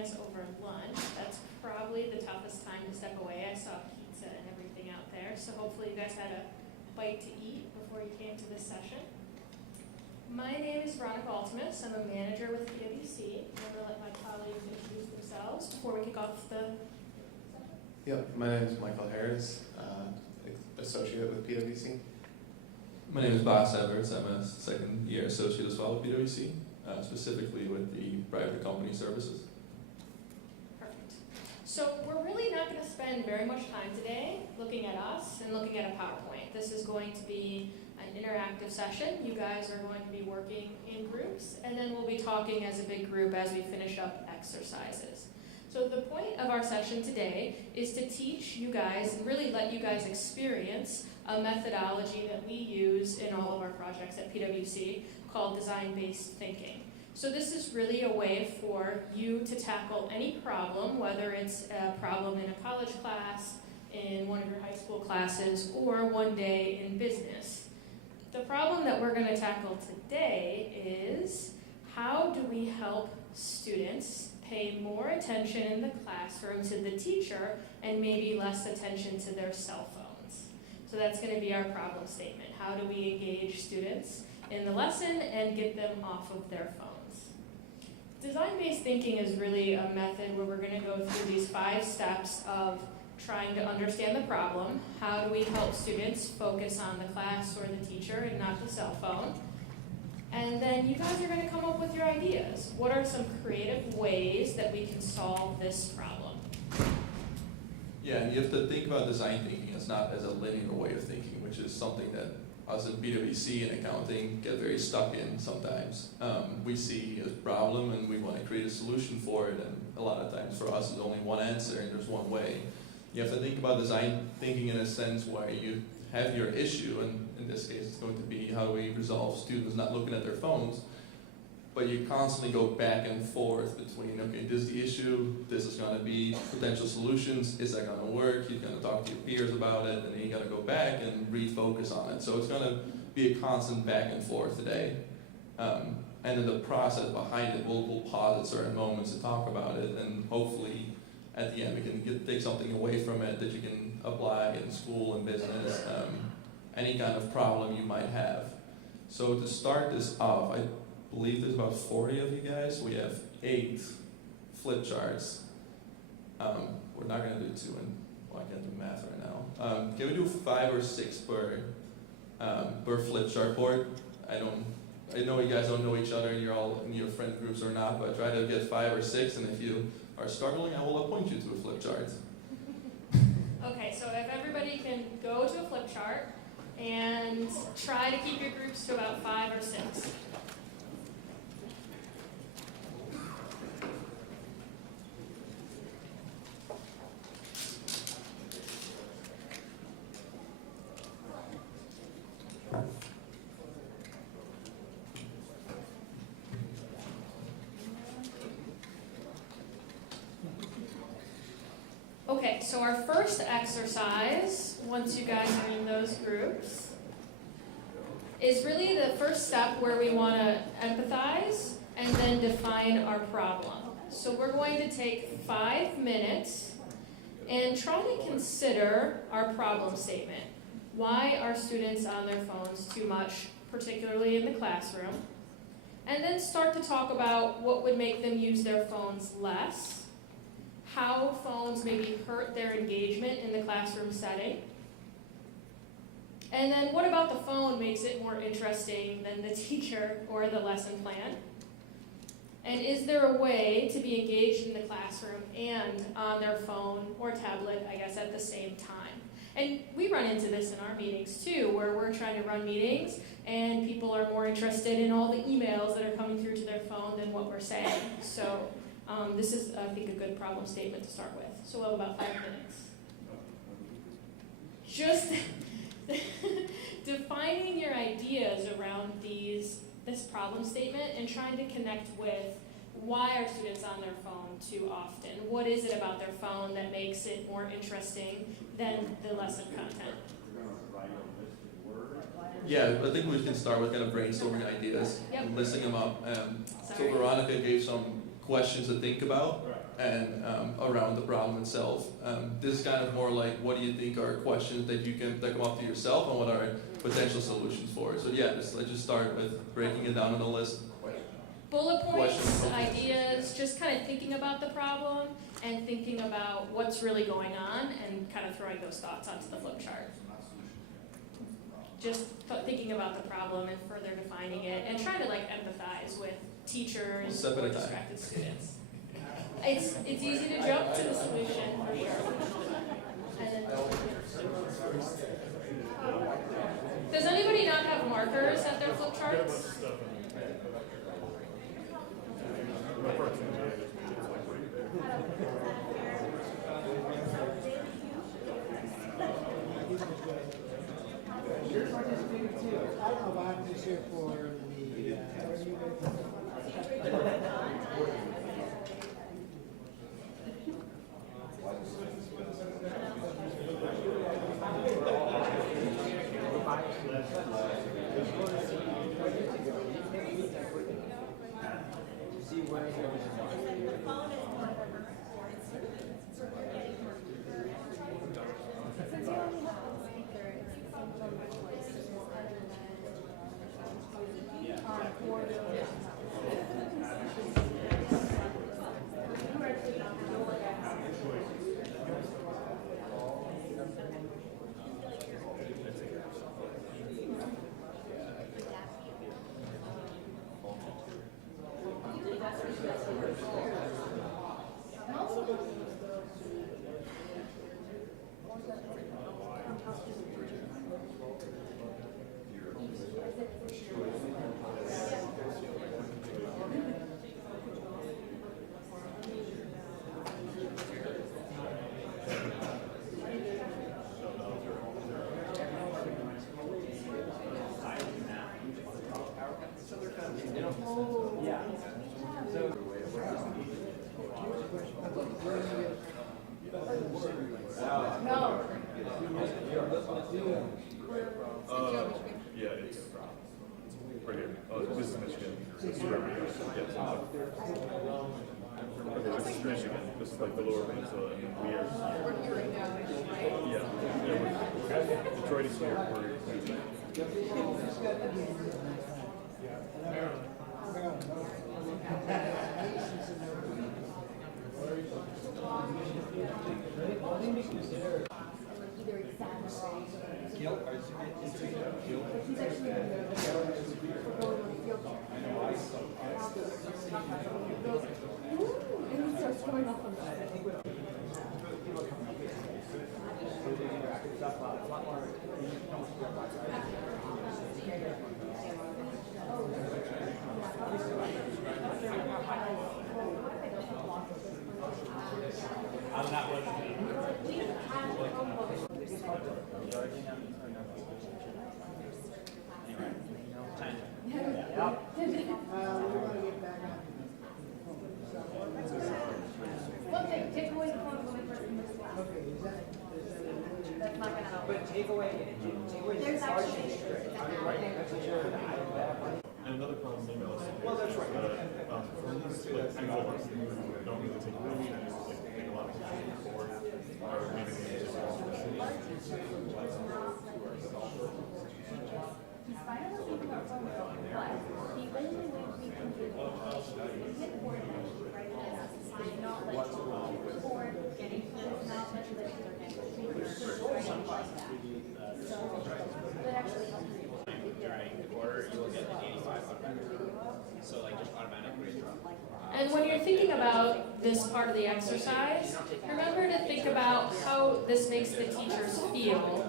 us over lunch. That's probably the toughest time to step away. I saw pizza and everything out there, so hopefully you guys had a bite to eat before you came to this session. My name is Veronica Altimus. I'm a manager with PwC. I'm going to let my colleagues introduce themselves before we kick off the session. Yep, my name is Michael Harris, associate with PwC. My name is Boss Everts. I'm a second year associate as well with PwC, specifically with the private company services. Perfect. So we're really not going to spend very much time today looking at us and looking at a PowerPoint. This is going to be an interactive session. You guys are going to be working in groups, and then we'll be talking as a big group as we finish up exercises. So the point of our session today is to teach you guys and really let you guys experience a methodology that we use in all of our projects at PwC called design-based thinking. So this is really a way for you to tackle any problem, whether it's a problem in a college class, in one of your high school classes, or one day in business. The problem that we're going to tackle today is how do we help students pay more attention in the classroom to the teacher and maybe less attention to their cell phones. So that's going to be our problem statement. How do we engage students in the lesson and get them off of their phones? Design-based thinking is really a method where we're going to go through these 5 steps of trying to understand the problem. How do we help students focus on the class or the teacher and not the cell phone? And then you guys are going to come up with your ideas. What are some creative ways that we can solve this problem? Yeah, and you have to think about design thinking as not as a linear way of thinking, which is something that us in PwC and accounting get very stuck in sometimes. We see a problem and we want to create a solution for it, and a lot of times for us there's only one answer and there's one way. You have to think about design thinking in a sense where you have your issue, and in this case it's going to be how do we resolve students not looking at their phones, but you constantly go back and forth between, okay, this is the issue, this is going to be potential solutions, is that going to work, you're going to talk to your peers about it, and then you got to go back and refocus on it. So it's going to be a constant back and forth today. And then the process behind it, we'll pause at certain moments to talk about it, and hopefully at the end we can take something away from it that you can apply in school and business, any kind of problem you might have. So to start this off, I believe there's about 40 of you guys. We have 8 flip charts. We're not going to do 2, and well, I can't do math right now. Can we do 5 or 6 per flip chart board? I know you guys don't know each other and you're all in your friend groups or not, but try to get 5 or 6, and if you are struggling, I will appoint you to a flip chart. Okay, so if everybody can go to a flip chart and try to keep your groups to about 5 or 6. Okay, so our first exercise, once you guys are in those groups, is really the first step where we want to empathize and then define our problem. So we're going to take 5 minutes and try to consider our problem statement. Why are students on their phones too much, particularly in the classroom? And then start to talk about what would make them use their phones less, how phones maybe hurt their engagement in the classroom setting. And then what about the phone makes it more interesting than the teacher or the lesson plan? And is there a way to be engaged in the classroom and on their phone or tablet, I guess, at the same time? And we run into this in our meetings too, where we're trying to run meetings and people are more interested in all the emails that are coming through to their phone than what we're saying. So this is, I think, a good problem statement to start with. So we'll have about 5 minutes. Just defining your ideas around this problem statement and trying to connect with why are students on their phone too often? What is it about their phone that makes it more interesting than the lesson content? Yeah, I think we can start with kind of brainstorming ideas and listing them up. So Veronica gave some questions to think about, and around the problem itself. This is kind of more like, what do you think are questions that come up to yourself, and what are potential solutions for it? So yeah, let's just start with breaking it down on the list. Bullet points, Questions? ideas, just kind of thinking about the problem and thinking about what's really going on and kind of throwing those thoughts onto the flip chart. Just thinking about the problem and further defining it and trying to like empathize with teachers One step at or a time. distracted students. It's easy to jump to the solution for sure. And then, does anybody not have markers at their flip charts? I'm just here for Yeah, it's right here. This is Michigan. This is where we are. Yes. Okay, this is Michigan. This is like the lower peninsula, and we are. Yeah. Detroit is here. And another problem in email is well, that's right. Like people don't really take notes, like take a lot of pictures before, or maybe they just And when you're thinking about this part of the exercise, remember to think about how this makes the teachers feel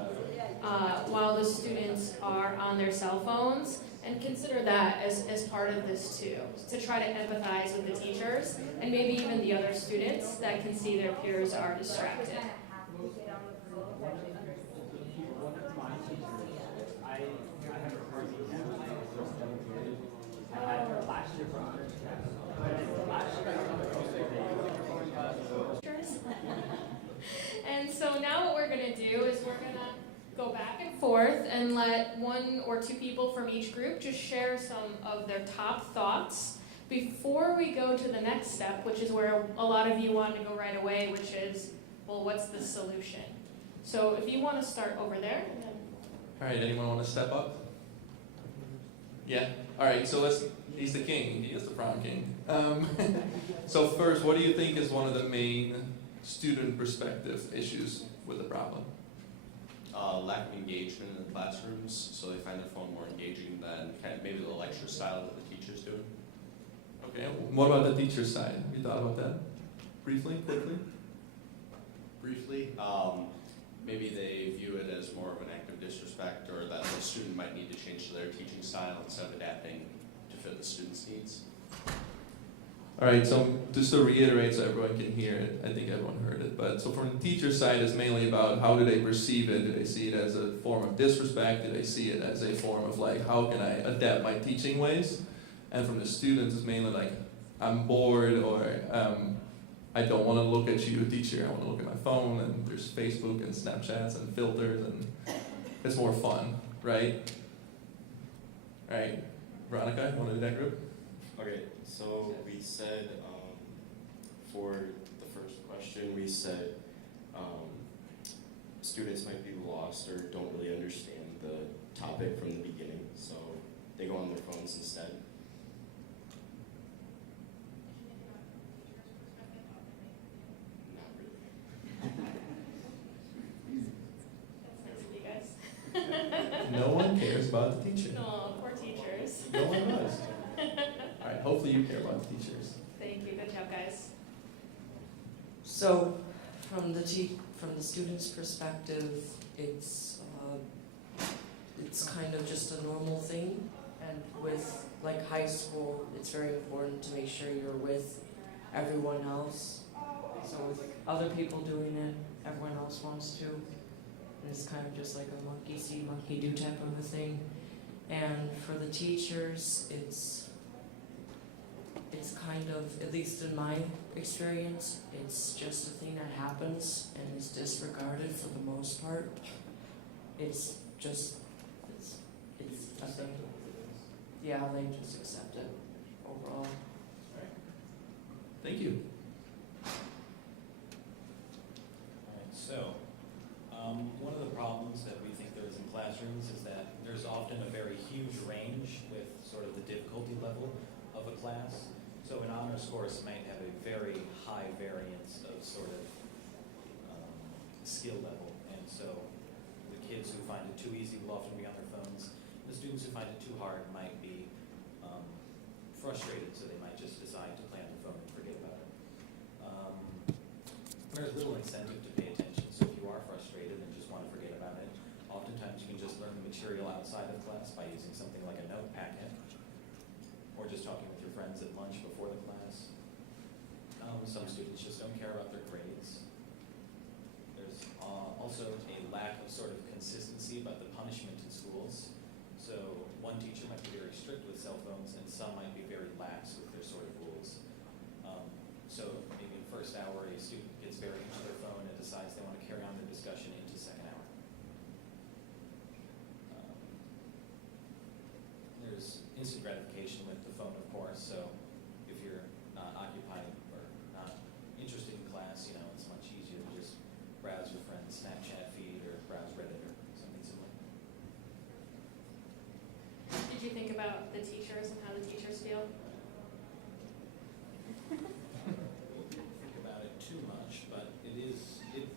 while the students are on their cell phones, and consider that as part of this too, to try to empathize with the teachers and maybe even the other students that can see their peers are distracted. And so now what we're going to do is we're going to go back and forth and let one or two people from each group just share some of their top thoughts before we go to the next step, which is where a lot of you want to go right away, which is, well, what's the solution? So if you want to start over there. And then All right, anyone want to step up? Yeah? All right, so he's the king, he is the prom king. So first, what do you think is one of the main student perspective issues with the problem? Lack of engagement in the classrooms, so they find their phone more engaging than kind of maybe the lecture style that the teacher's doing. Okay, what about the teacher side? Have you thought about that? Briefly, quickly? Briefly, maybe they view it as more of an act of disrespect, or that the student might need to change their teaching style instead of adapting to fit the student's needs. All right, so just to reiterate so everyone can hear it, I think everyone heard it, but so from the teacher side, it's mainly about how do they perceive it? Do they see it as a form of disrespect? Do they see it as a form of like, how can I adapt my teaching ways? And from the students, it's mainly like, I'm bored, or I don't want to look at you, teacher, I want to look at my phone, and there's Facebook and Snapchats and filters, and it's more fun, right? All right, Veronica, you want to do that group? Okay, so we said, for the first question, we said students might be lost or don't really understand the topic from the beginning, so they go on their phones instead. Not really. that's nice of you guys. No one cares about the teacher. No, poor teachers. No one does. All right, hopefully you care about the teachers. Thank you. Good job, guys. So, from the student's perspective, it's kind of just a normal thing, and with like high school, it's very important to make sure you're with everyone else. So with other people doing it, everyone else wants to, and it's kind of just like a monkey see, monkey do type of a thing. And for the teachers, it's kind of, at least in my experience, it's just a thing that happens and is disregarded for the most part. It's a thing. Yeah, they just accept it overall. Thank you. Alright, so, one of the problems that we think there is in classrooms is that there's often a very huge range with sort of the difficulty level of a class. So an honors course might have a very high variance of sort of skill level. And so the kids who find it too easy will often be on their phones. The students who find it too hard might be frustrated, so they might just decide to play on their phone and forget about it. There's little incentive to pay attention, so if you are frustrated and just want to forget about it, oftentimes you can just learn the material outside of class by using something like a note packet, or just talking with your friends at lunch before the class. Some students just don't care about their grades. There's also a lack of sort of consistency about the punishment in schools. So one teacher might be very strict with cell phones, and some might be very lax with their sort of rules. So maybe in first hour, a student gets very into their phone and decides they want to carry on their discussion into second hour. There's instant gratification with the phone, of course, so if you're not occupied or not interested in class, it's much easier to just browse your friend's Snapchat feed or browse Reddit or something similar. Did you think about the teachers and how the teachers feel? Think about it too much, but it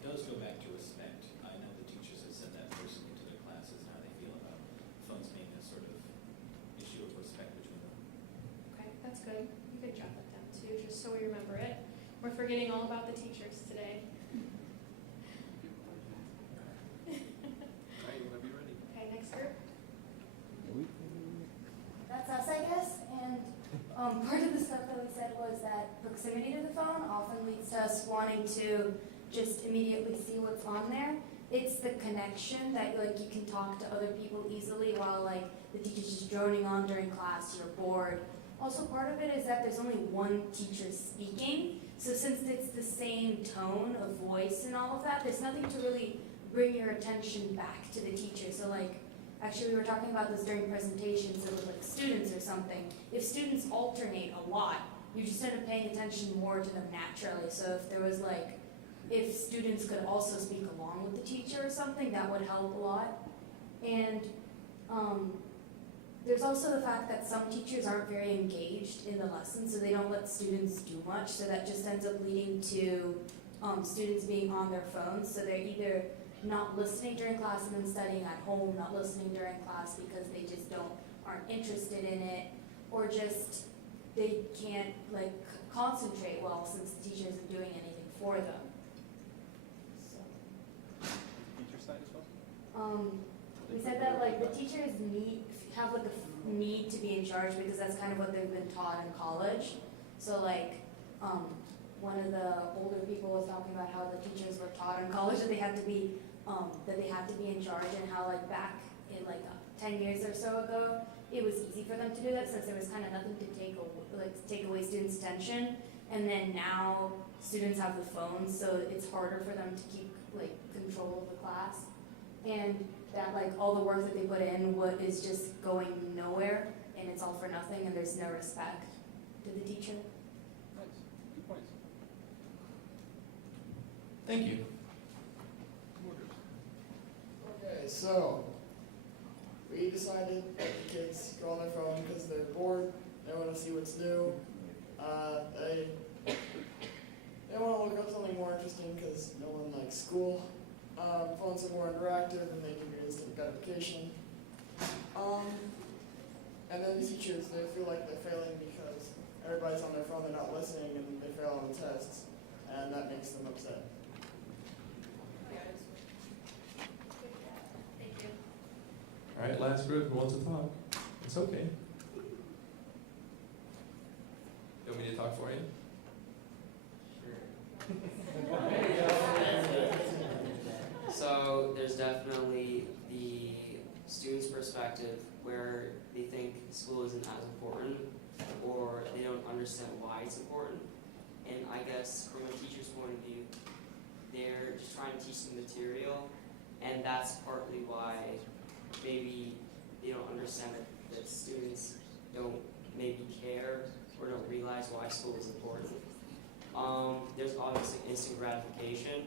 does go back to respect. I know the teachers have said that personally to their classes and how they feel about phones being a sort of issue of respect between them. Okay, that's good. You could jot that down too, just so we remember it. We're forgetting all about the teachers today. All right, you want to be ready? Okay, next group. That's us, I guess. And part of the stuff that we said was that proximity to the phone often leads to us wanting to just immediately see what's on there. It's the connection that you can talk to other people easily while the teacher's just droning on during class, you're bored. Also part of it is that there's only one teacher speaking. So since it's the same tone of voice and all of that, there's nothing to really bring your attention back to the teacher. So actually we were talking about this during presentations with like students or something. If students alternate a lot, you just end up paying attention more to them naturally. So if there was like, if students could also speak along with the teacher or something, that would help a lot. And there's also the fact that some teachers aren't very engaged in the lesson, so they don't let students do much, so that just ends up leading to students being on their phones. So they're either not listening during class and then studying at home, not listening during class because they just aren't interested in it, or just they can't like concentrate well since the teacher isn't doing anything for them. So. Teacher side as well? We said that like the teachers have like a need to be in charge because that's kind of what they've been taught in college. So like one of the older people was talking about how the teachers were taught in college that they had to be in charge, and how like back in like 10 years or so ago it was easy for them to do that since there was kind of nothing to take away students' attention. And then now students have the phones, so it's harder for them to keep like control of the class. And that like all the work that they put in is just going nowhere, and it's all for nothing, and there's no respect to the teacher. Nice. Good points. Thank you. Okay, so we decided that the kids go on their phone because they're bored, they want to see what's new, they want to look up something more interesting because no one likes school. Phones are more interactive and they give you instant gratification. And then the teachers, they feel like they're failing because everybody's on their phone, they're not listening, and they fail on the tests, and that makes them upset. All right, last group who wants to talk. It's okay. You want me to talk for you? So there's definitely the student's perspective where they think school isn't as important, or they don't understand why it's important. And I guess from a teacher's point of view, they're just trying to teach the material, and that's partly why maybe they don't understand that students don't maybe care or don't realize why school is important. There's obviously instant gratification,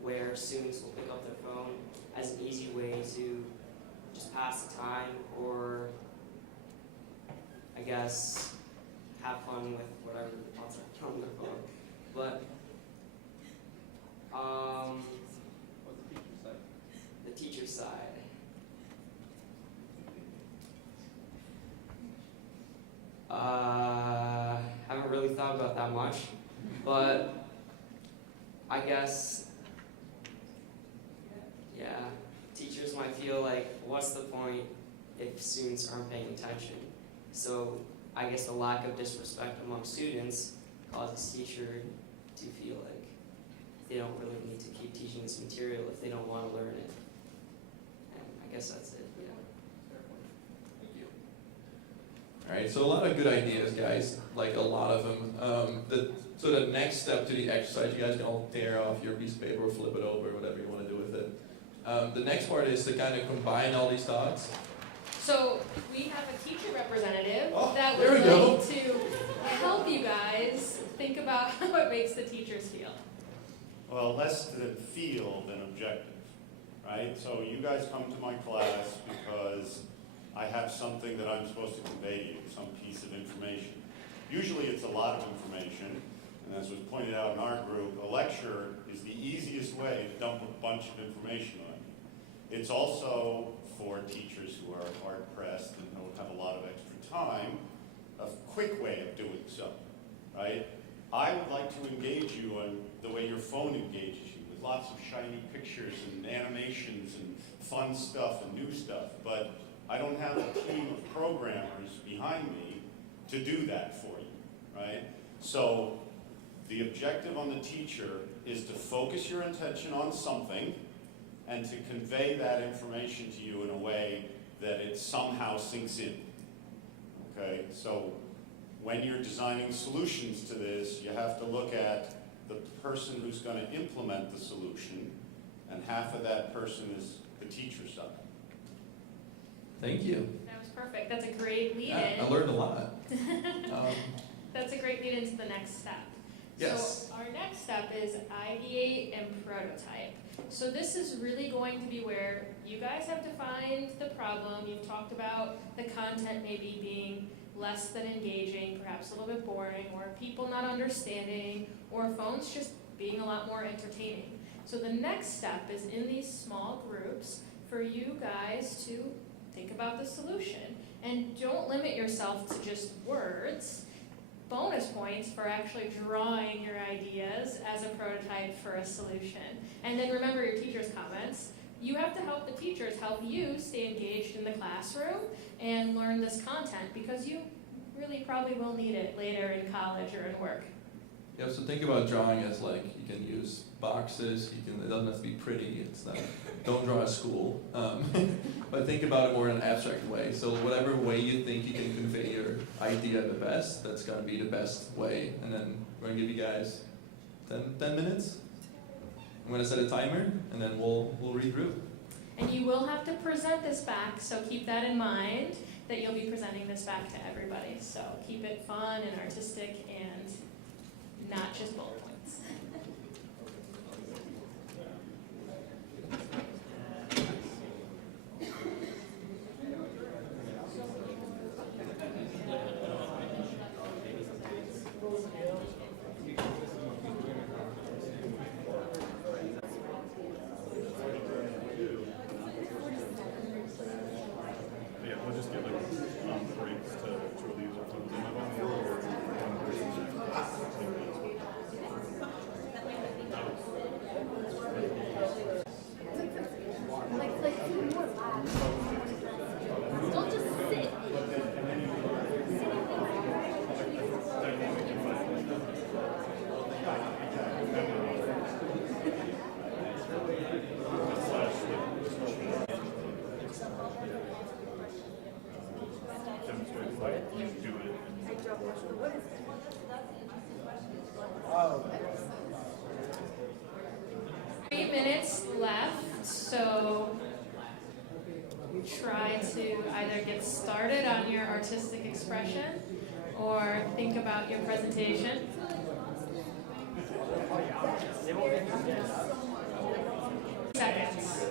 where students will pick up their phone as an easy way to just pass the time, or I guess have fun with whatever wants to on their phone. But What's the teacher side? the teacher side. Haven't really thought about that much, but I guess, yeah, teachers might feel like, what's the point if students aren't paying attention? So I guess the lack of disrespect among students causes teacher to feel like they don't really need to keep teaching this material if they don't want to learn it. And I guess that's it, yeah. Thank you. All right, so a lot of good ideas, guys, like a lot of them. So the next step to the exercise, you guys can all tear off your piece of paper or flip it over, whatever you want to do with it. The next part is to kind of combine all these thoughts. So we have a teacher representative Oh, that there would we go. like to help you guys think about how it makes the teachers feel. Well, less than feel than objective, right? So you guys come to my class because I have something that I'm supposed to convey to you, some piece of information. Usually it's a lot of information, and as was pointed out in our group, a lecture is the easiest way to dump a bunch of information on you. It's also, for teachers who are hard-pressed and don't have a lot of extra time, a quick way of doing so, right? I would like to engage you on the way your phone engages you, with lots of shiny pictures and animations and fun stuff and new stuff, but I don't have a team of programmers behind me to do that for you, right? So the objective on the teacher is to focus your attention on something and to convey that information to you in a way that it somehow sinks in, okay? So when you're designing solutions to this, you have to look at the person who's going to implement the solution, and half of that person is the teacher side. Thank you. That was perfect. That's a great lead Yeah, in. I learned a lot. That's a great lead into the next step. Yes. So our next step is ideate and prototype. So this is really going to be where you guys have defined the problem. You've talked about the content maybe being less than engaging, perhaps a little bit boring, or people not understanding, or phones just being a lot more entertaining. So the next step is in these small groups for you guys to think about the solution. And don't limit yourself to just words. Bonus points for actually drawing your ideas as a prototype for a solution. And then remember your teacher's comments. You have to help the teachers help you stay engaged in the classroom and learn this content because you really probably will need it later in college or in work. Yeah, so think about drawing as like, you can use boxes, it doesn't have to be pretty, it's not, don't draw a school. But think about it more in an abstract way. So whatever way you think you can convey your idea the best, that's gonna be the best way. And then we're gonna give you guys 10 minutes. I'm gonna set a timer, and then we'll regroup. And you will have to present this back, so keep that in mind, that you'll be presenting this back to everybody. So keep it fun and artistic and not just bullet points. Yeah, we'll just give like breaks to leave our phones in the phone or one person. Don't just sit. Demonstrate like you do it. Oh. 3 minutes left, so try to either get started on your artistic expression or think about your presentation. Seconds.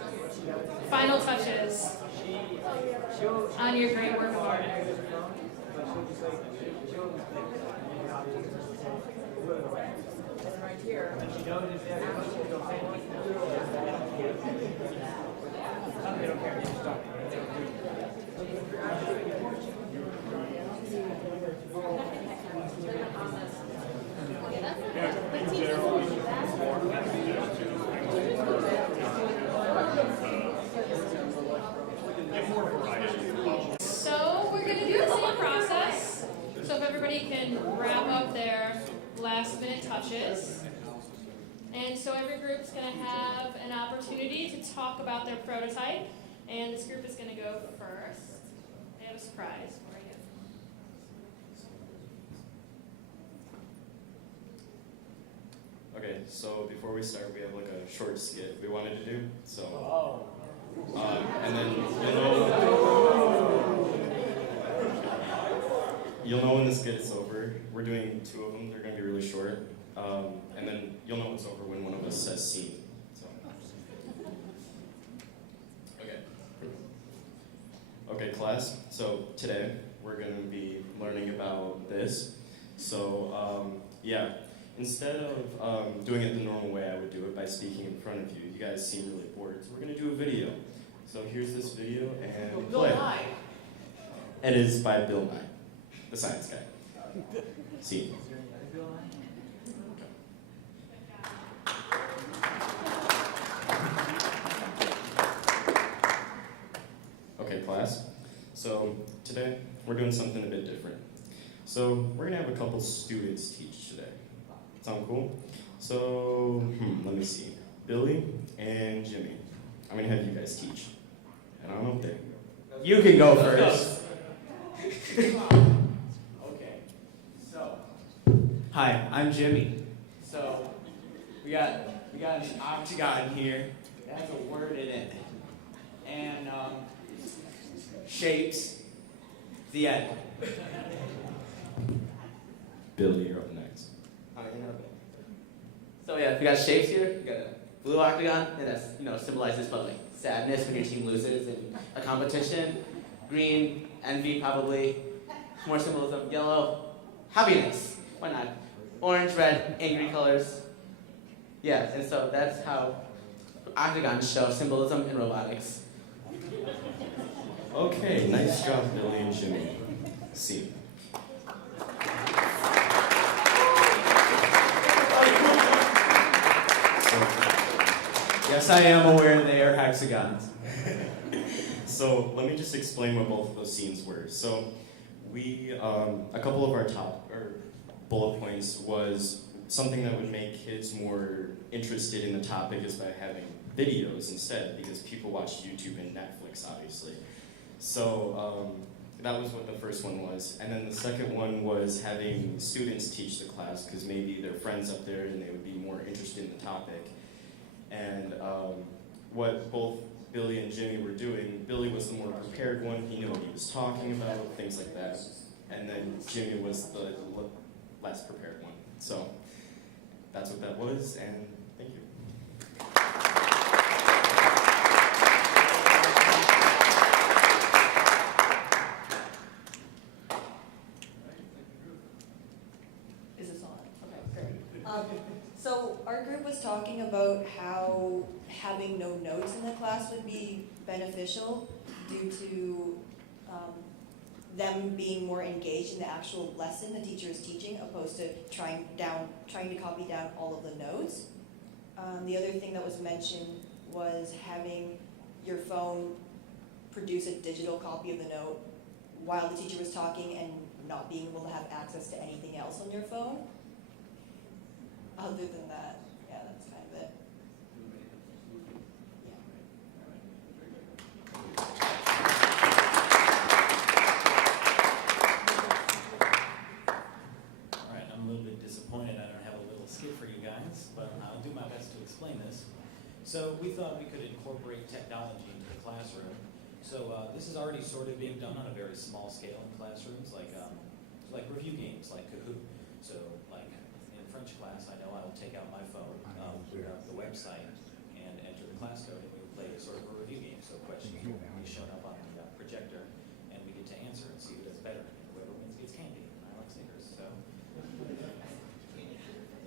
Final touches on your great work of art. So we're going to do the same process. So if everybody can wrap up their last minute touches. And so every group's going to have an opportunity to talk about their prototype. And this group is going to go first. They have a surprise for you. Okay, so before we start, we have like a short skit we wanted to do. So, and then you'll know when the skit is over. We're doing 2 of them. They're going to be really short. And then you'll know it's over when one of us says scene. So. Okay, class. So today we're going to be learning about this. So, yeah. Instead of doing it the normal way I would do it by speaking in front of you, you guys seem really bored, so we're going to do a video. So here's this video, and play. It is by Bill Nye, the science guy. See. Okay, class. So today we're doing something a bit different. So we're going to have a couple students teach today. Sound cool? So, let me see. Billy and Jimmy. I'm gonna have you guys teach. And I don't know if they... You can go first. Okay. So, hi, I'm Jimmy. So, we got an octagon here that has a word in it. And shapes, the end. Billy, you're up next. So yeah, we got shapes here. We got a blue octagon, and that's symbolizes probably sadness when your team loses in a competition. Green, envy probably. More symbolism. Yellow, happiness. Why not? Orange, red, angry colors. Yeah, and so that's how octagons show symbolism in robotics. Okay, nice job, Billy and Jimmy. C. Yes, I am aware they are hexagons. So let me just explain what both of those scenes were. So we, a couple of our top bullet points was something that would make kids more interested in the topic is by having videos instead, because people watch YouTube and Netflix, obviously. So that was what the first one was. And then the second one was having students teach the class, because maybe their friends up there and they would be more interested in the topic. And what both Billy and Jimmy were doing, Billy was the more prepared one. He knew what he was talking about, things like that. And then Jimmy was the less prepared one. So that's what that was, and thank you. Is this on? Okay, great. So our group was talking about how having no notes in the class would be beneficial due to them being more engaged in the actual lesson the teacher is teaching, opposed to trying to copy down all of the notes. The other thing that was mentioned was having your phone produce a digital copy of the note while the teacher was talking and not being able to have access to anything else on your phone. Other than that, yeah, that's kind of it. All right, I'm a little bit disappointed I don't have a little skit for you guys, but I'll do my best to explain this. So we thought we could incorporate technology into the classroom. So this is already sort of being done on a very small scale in classrooms, like review games, like Kahoot. So like in French class, I know I will take out my phone, boot up the website, and enter the class code, and we will play sort of a review game. So questions will be shown up on the projector, and we get to answer and see who does better. Whoever wins gets candy. I like Snickers. So,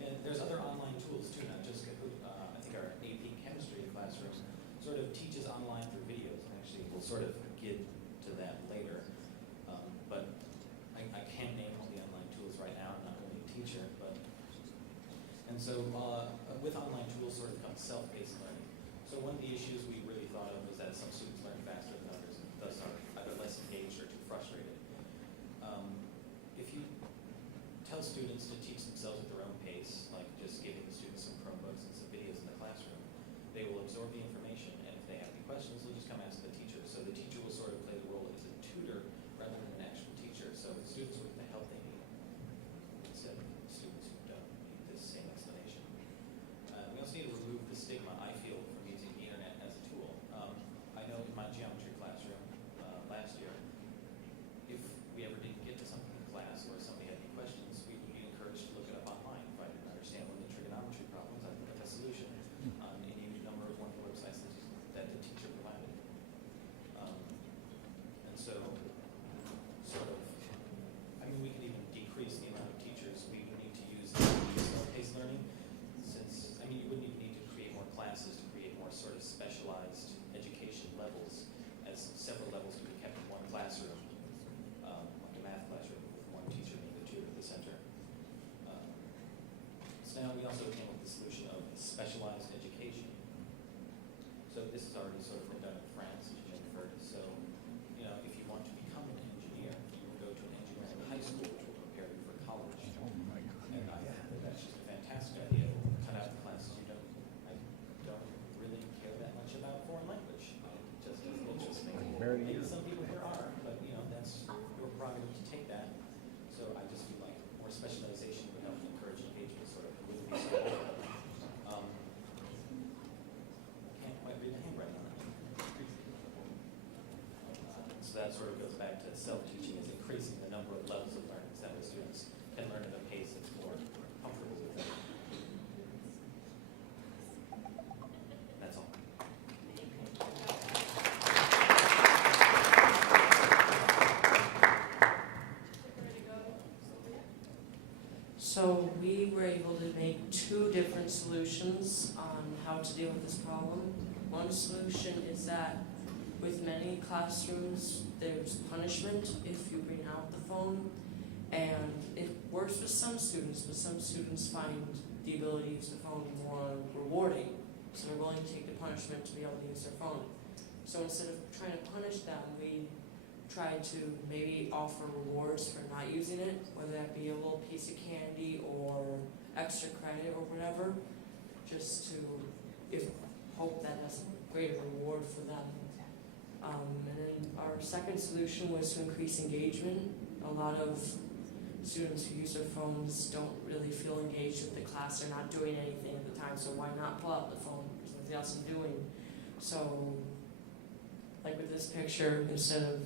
and there's other online tools too, not just Kahoot. I think our AP chemistry classroom sort of teaches online through videos, and actually we'll sort of get to that later. But I can't name all the online tools right now. I'm not really a teacher, but and so with online tools sort of comes self-paced learning. So one of the issues we really thought of was that some students learn faster than others, and thus are either less engaged or too frustrated. If you tell students to teach themselves at their own pace, like just giving the students some Chromebooks and some videos in the classroom, they will absorb the information, and if they have any questions, they'll just come ask the teacher. So the teacher will sort of play the role as a tutor rather than an actual teacher. So students will get the help they need instead of students who don't need this same explanation. We also need to remove the stigma, I feel, from using the internet as a tool. I know in my geometry classroom last year, if we ever didn't get to something in class or somebody had any questions, we would be encouraged to look it up online. that self-teaching is increasing the number of levels of learning so that the students can learn at a pace that's more comfortable with them. That's all. So we were able to make 2 different solutions on how to deal with this problem. One solution is that with many classrooms, there's punishment if you bring out the phone, and it works with some students, but some students find the ability to use the phone more rewarding, so they're willing to take the punishment to be able to use their phone. So instead of trying to punish them, we try to maybe offer rewards for not using it, whether that be a little piece of candy or extra credit or whatever, just to hope that that's a greater reward for them. And then our second solution was to increase engagement. A lot of students who use their phones don't really feel engaged with the class. They're not doing anything at the time, so why not pull out the phone? There's nothing else I'm doing. So, like with this picture, instead of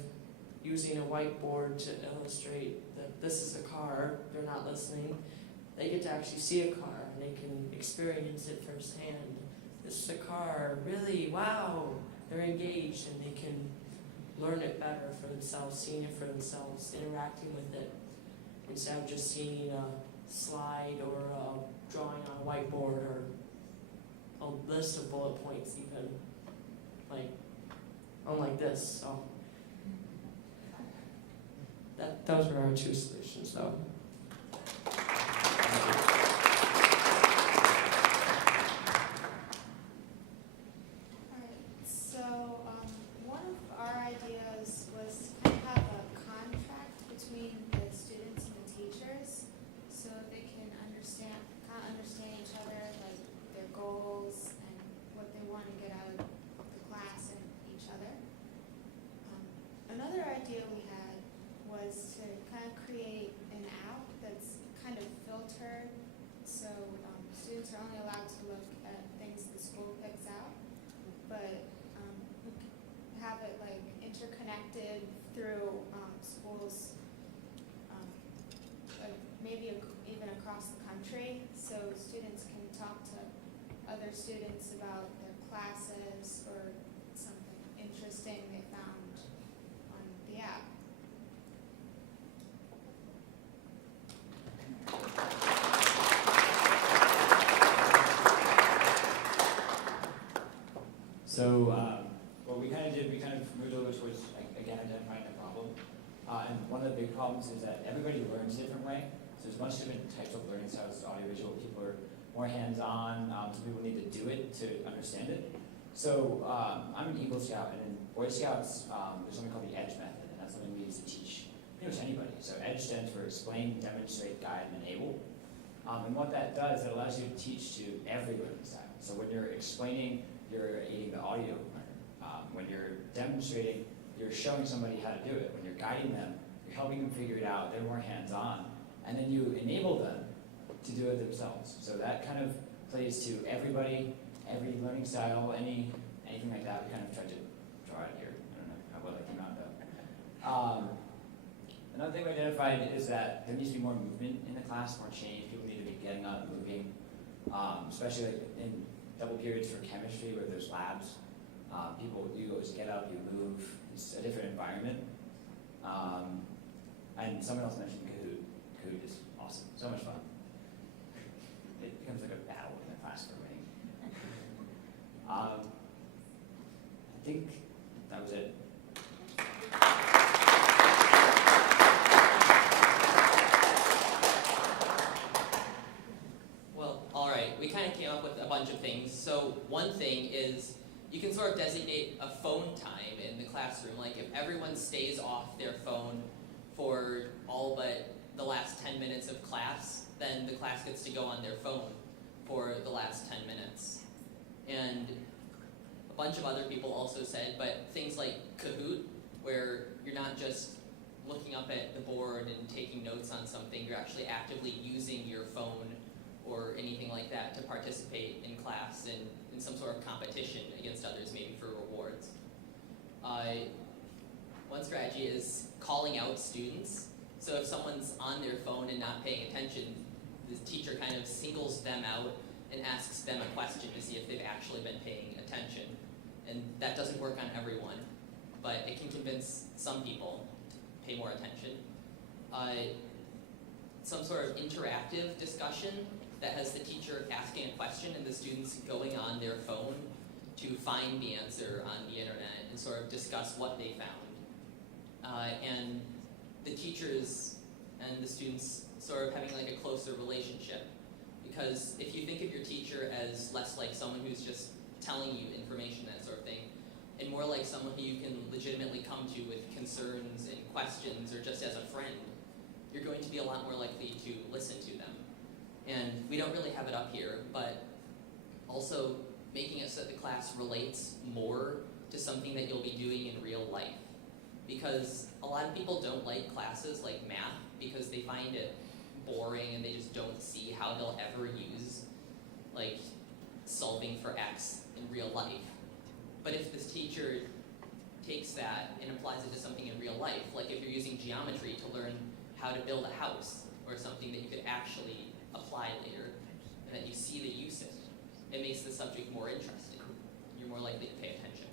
using a whiteboard to illustrate that this is a car, they're not listening, they get to actually see a car and they can experience it firsthand. This is a car, really, wow! They're engaged and they can learn it better for themselves, seeing it for themselves, interacting with it, instead of just seeing a slide or a drawing on a whiteboard or a list of bullet points even, like, unlike this. So those were our 2 solutions though. One of our ideas was to have a contract between the students and the teachers so they can understand each other, like their goals and what they want to get out of the class and each other. Another idea we had was to kind of create an app that's kind of filtered, so students are only allowed to look at things the school picks out, but have it like interconnected through schools, maybe even across the country, so students can talk to other students about their classes or something interesting they found on the app. So what we kind of did, we kind of moved over towards, again, identifying the problem. And one of the big problems is that everybody learns a different way. So there's a bunch of different types of learning styles. Audiovisual people are more hands-on. Some people need to do it to understand it. So I'm an Eagle Scout, and in Boy Scouts, there's something called the EDGE method, and that's something we use to teach pretty much anybody. So EDGE stands for explain, demonstrate, guide, and enable. And what that does, it allows you to teach to every learning style. So when you're explaining, you're aiding the audio learner. When you're demonstrating, you're showing somebody how to do it. When you're guiding them, you're helping them figure it out. They're more hands-on. And then you enable them to do it themselves. So that kind of plays to everybody, every learning style, anything like that. We kind of tried to draw it here. I don't know how well it came out though. Another thing we identified is that there needs to be more movement in the class, more change. People need to be getting up, moving, especially like in double periods for chemistry where there's labs. You always get up, you move. It's a different environment. And someone else mentioned Kahoot. Kahoot is awesome, so much fun. It becomes like a battle in the class for winning. I think that was it. Well, all right, we kind of came up with a bunch of things. So one thing is you can sort of designate a phone time in the classroom. Like if everyone stays off their phone for all but the last 10 minutes of class, then the class gets to go on their phone for the last 10 minutes. And a bunch of other people also said, but things like Kahoot, where you're not just looking up at the board and taking notes on something, you're actually actively using your phone or anything like that to participate in class and in some sort of competition against others, maybe for rewards. One strategy is calling out students. So if someone's on their phone and not paying attention, the teacher kind of singles them out and asks them a question to see if they've actually been paying attention. And that doesn't work on everyone, but it can convince some people to pay more attention. Some sort of interactive discussion that has the teacher asking a question and the students going on their phone to find the answer on the internet and sort of discuss what they found. And the teachers and the students sort of having like a closer relationship. Because if you think of your teacher as less like someone who's just telling you information, that sort of thing, and more like someone who you can legitimately come to with concerns and questions or just as a friend, you're going to be a lot more likely to listen to them. And we don't really have it up here, but also making it so that the class relates more to something that you'll be doing in real life. Because a lot of people don't like classes like math because they find it boring and they just don't see how they'll ever use like solving for X in real life. But if this teacher takes that and applies it to something in real life, like if you're using geometry to learn how to build a house or something that you could actually apply later and that you see the use of it, it makes the subject more interesting. You're more likely to pay attention.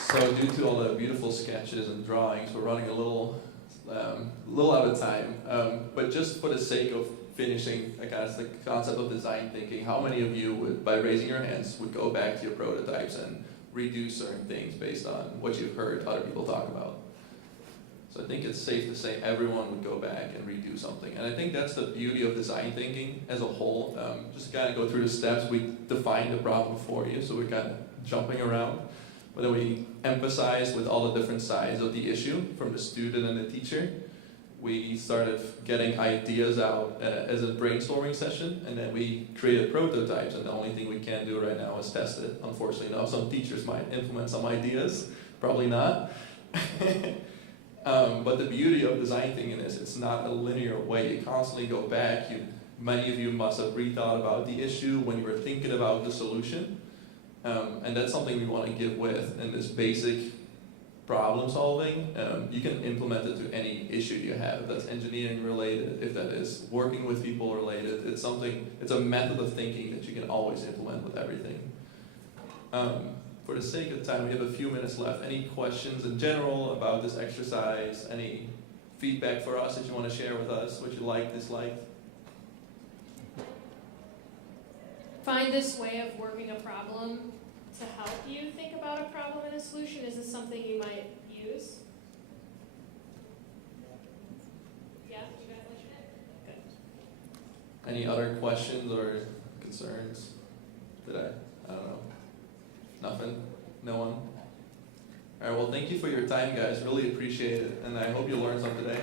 So due to all the beautiful sketches and drawings, we're running a little out of time. But just for the sake of finishing, I guess, the concept of design thinking, how many of you would, by raising your hands, would go back to your prototypes and redo certain things based on what you've heard other people talk about? So I think it's safe to say everyone would go back and redo something. And I think that's the beauty of design thinking as a whole. Just kind of go through the steps. We define the problem for you, so we're kind of jumping around. But then we emphasize with all the different sides of the issue from the student and the teacher. We started getting ideas out as a brainstorming session, and then we created prototypes, and the only thing we can do right now is test it. Unfortunately, now some teachers might implement some ideas, probably not. But the beauty of design thinking is it's not a linear way. You constantly go back. Many of you must have rethought about the issue when you were thinking about the solution. And that's something we want to give with in this basic problem solving. You can implement it to any issue you have, if that's engineering related, if that is working with people related. It's a method of thinking that you can always implement with everything. For the sake of time, we have a few minutes left. Any questions in general about this exercise? Any feedback for us that you want to share with us? What you like, dislike? Find this way of working a problem to help you think about a problem and a solution. Is this something you might use? Yeah, you guys like it? Good. Any other questions or concerns? I don't know. Nothing? No one? All right, well, thank you for your time, guys. Really appreciate it, and I hope you learned something today.